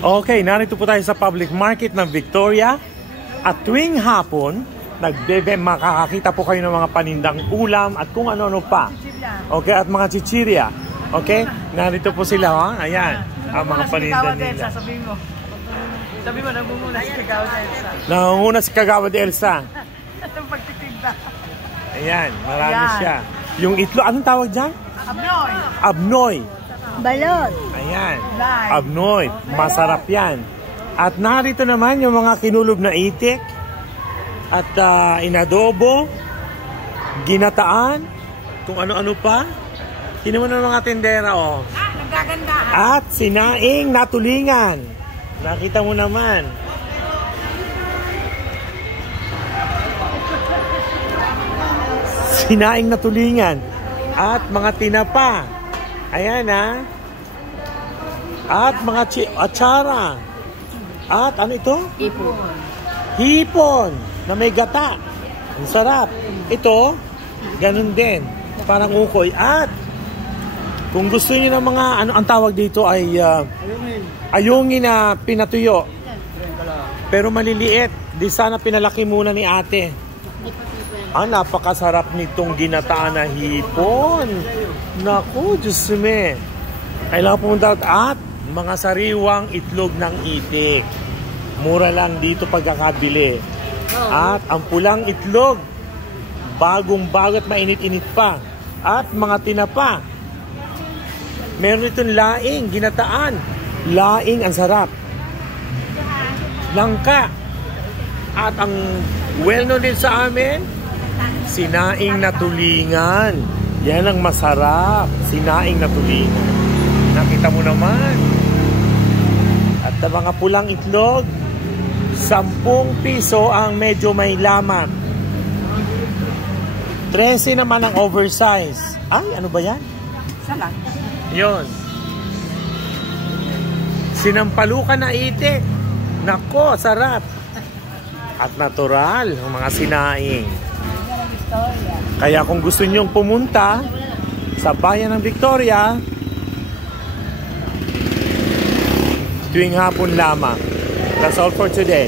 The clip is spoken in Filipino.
Okay, narito po tayo sa public market ng Victoria. At tuwing hapon, makakakita po kayo ng mga panindang ulam at kung ano-ano pa. Okay, at mga chichirya. Okay, narito po sila, ha? Ayan, ang mga paninda nila. Sabi mo, nangunguna si Kagawad Elsa. Nangunguna si Kagawad Elsa. Ang pagtitinda. Ayan, marami siya. Yung itlog, anong tawag dyan? Abnoy. Abnoy. Balot. Ayan, abnoy. Masarap yan. At narito naman yung mga kinulob na itik at inadobo, ginataan, kung ano-ano pa. Sino mo ng mga tindera, oh. Nagkagandahan. At sinaing natulingan. Nakita mo naman. Sinaing natulingan. At mga tinapa. Ayan, ha. At mga atsara. At ano ito? Hipon. Hipon na may gata. Ang sarap. Ito, ganun din. Parang ukoy. At kung gusto niyo ng mga, ano ang tawag dito ay ayungin na pinatuyo. Pero maliliit. Di sana pinalaki muna ni ate. Napakasarap nitong ginataan na hipon. Naku, Diyos me. Kailangan pumunta at mga sariwang itlog ng itik. Mura lang dito pagkakabili. At ang pulang itlog, bagong-bago at mainit-init pa. At mga tinapa. Meron itong laing, ginataan. Laing, ang sarap. Langka. At ang well-known din sa amin, sinaing na tulingan. Yan ang masarap. Sinaing na tulingan. Nakita mo naman. At ang mga pulang itlog, 10 piso ang medyo may laman. 13 naman ang oversize. Ay, ano ba yan? Salang. Yun. Sinampalukan na itik. Nako, sarap. At natural ang mga sinaing. Kaya kung gusto nyong pumunta sa bayan ng Victoria, tuwing hapon lamang. That's all for today.